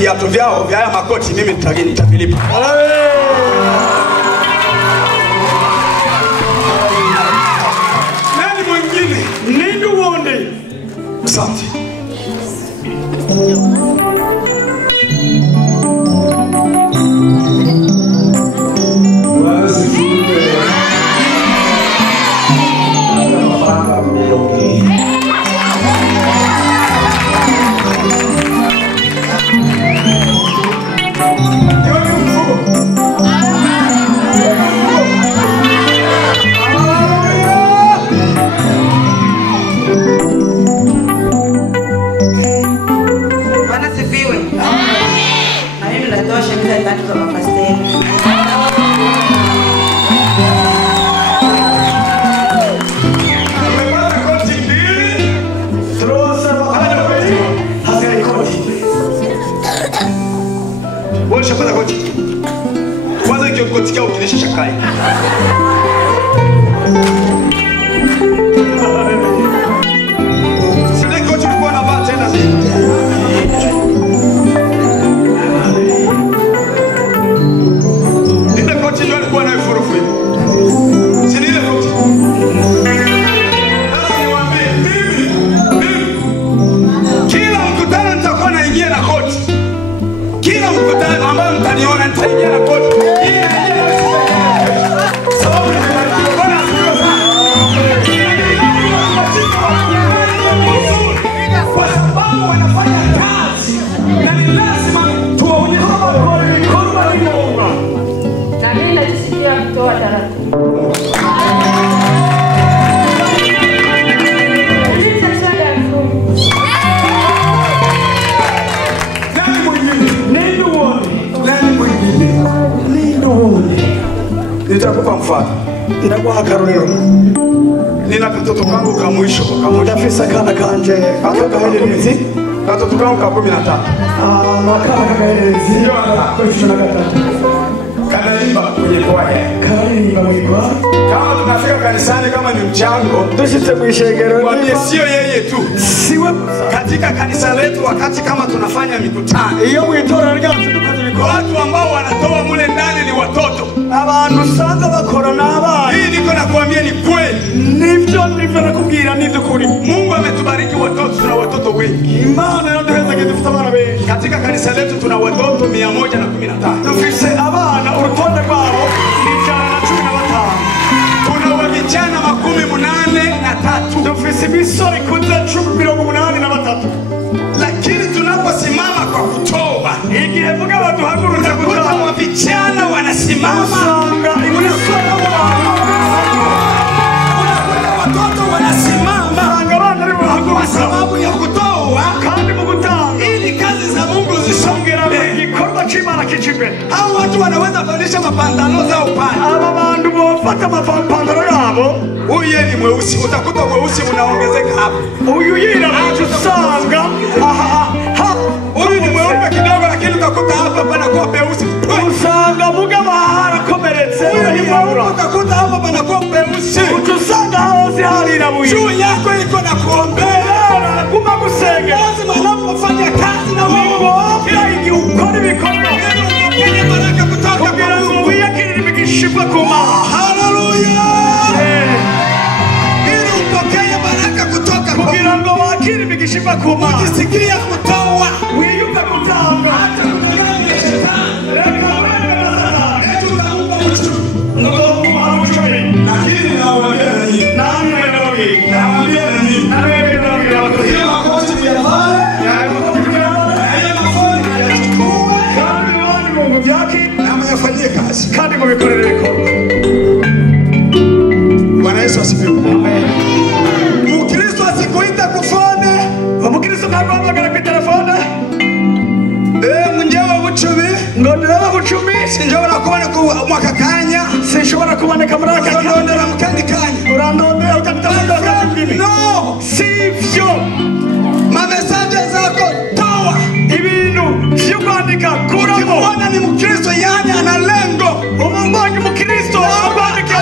Viatu vyao vya haya makoti mimi nitavilipa. Nani mwingine? Nini uone? Asante. Kwanza ndio kutia ukilisha shakai. Sina kocha kwa na vaa tena zaidi. Ndio kocha ndio alikuwa na furufu. Sina ile kocha. Sasa niwaambie mimi kila mkutano nitakuwa naingia na kocha. Kila mkutano ambao mtaniona nitaingia na koti. Kwa sababu wanafanya kazi na ni lazima tuwaonyeshe kwamba na mimi najisikia kutoa taratibu. Nitakupa mfano. Ninakuwa karolero. Nina katoto kangu ka mwisho, kamoja pesa kana kanje. Katoto kaelezi. Katoto kangu ka 13. Makala kaelezi. Ndio kwa shule na katoto. Kanaimba kwenye kwaya. Kanaimba kwa. Kama tunafika kanisani kama ni mchango, tusitemuishegero. Mwambie sio yeye tu. Siwe katika kanisa letu wakati kama tunafanya mikutano. Hiyo mwitora ndio watu ambao wanatoa mule ndani ni watoto. Abantu sanga bakora nabana. Hii niko nakuambia ni kweli. Nivyo nakubwira nivyo kuri. Mungu ametubariki watoto, tuna watoto wengi. Imana yadoweza kutufuta bana wengi. Katika kanisa letu tuna watoto 115. Tufise abana urutonde rwabo ni 115. Tuna vijana 83. Tufise misori kuza 83. Lakini tunaposimama kwa kutoa, ikihebuka watu hakuruza kutoa, wa vijana wanasimama, watoto wanasimama kwa sababu ya kutoa, ili kazi za Mungu zisongera mbele. Hao watu wanaweza kuvalisha mapandalo zao pale. Aba bandu bofata mapandalo yabo. Huyu ni mweusi, utakuta mweusi unaongezeka hapo. Huyu yina kusanga. Huyu ni mweupe kidogo lakini utakuta hapa panakuwa peusi. Usanga muga mahara komeretse. Huyu ni mweupe utakuta hapa panakuwa peusi. Utusanga hao si hali na huyu. Juu yako iko na kuombea. Kuma kusenge. Lazima unapofanya kazi na Mungu pia ukoni mikono. Ile baraka kutoka kwa Mungu yakini nimekishiba kuma. Haleluya. Ili upokee baraka kutoka kwa Mungu wakini nimekishiba kuma. Ukisikia kutoa, wiyuka kutanga. Hata mwenye shetani. Lakini nawaambia nini? Nawaambia nini? Kandi mubikorere bikorwa. Bwana Yesu asifiwe. Amen. Mkristo asikuita kufone. Mkristo nagomba kwa telefone. Munjewe bucumi. Ngondera bucumi. Sinjobora kubona ku mwaka kanya. Sinshobora kuboneka muri aka kanya. Urandondera mukandi kanya. Urandondera utakutafuta ndimi. No, sivyo. Ma message zako toa. Ibintu byo kwandika kuramo. Ukibona ni Mkristo yani ana lengo. Umambonye Mkristo kwandika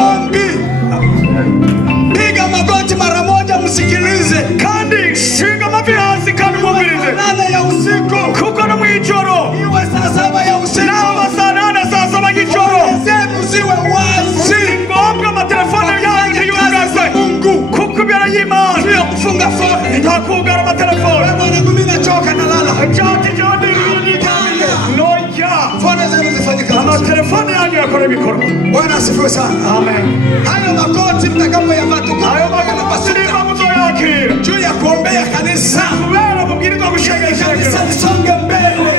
ombi. Piga magoti mara moja msikilize. Kandi shinga maviazi kandi mumirize. Nane ya usiku. chati chati noja Fone zenu zifanye kazi. ama telefoni yangu yakore mikoro. Bwana asifiwe sana. Amen. Hayo magoti mtakapoyavaa Hayo magoti mtayakira juu ya kuombea kanisa. kubera mubwiriza gushengera Kanisa lisonge mbele.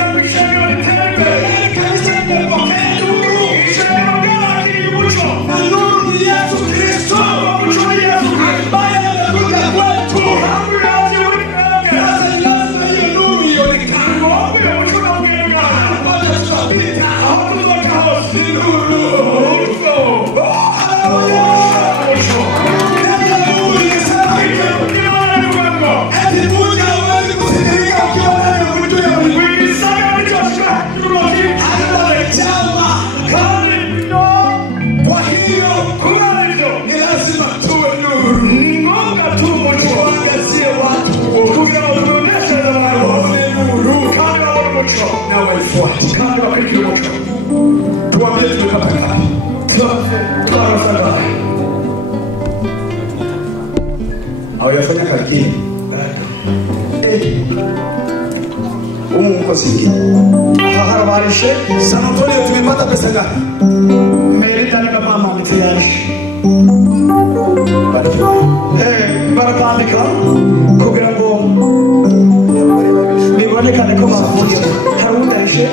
Hawajafanya kakini. Umu siki. harabarishe San Antonio tumepata pesa ngapi? merita ni mama mtiyashi Bado. barapandika kugira ngo bibonekane ko bavuye harundarishe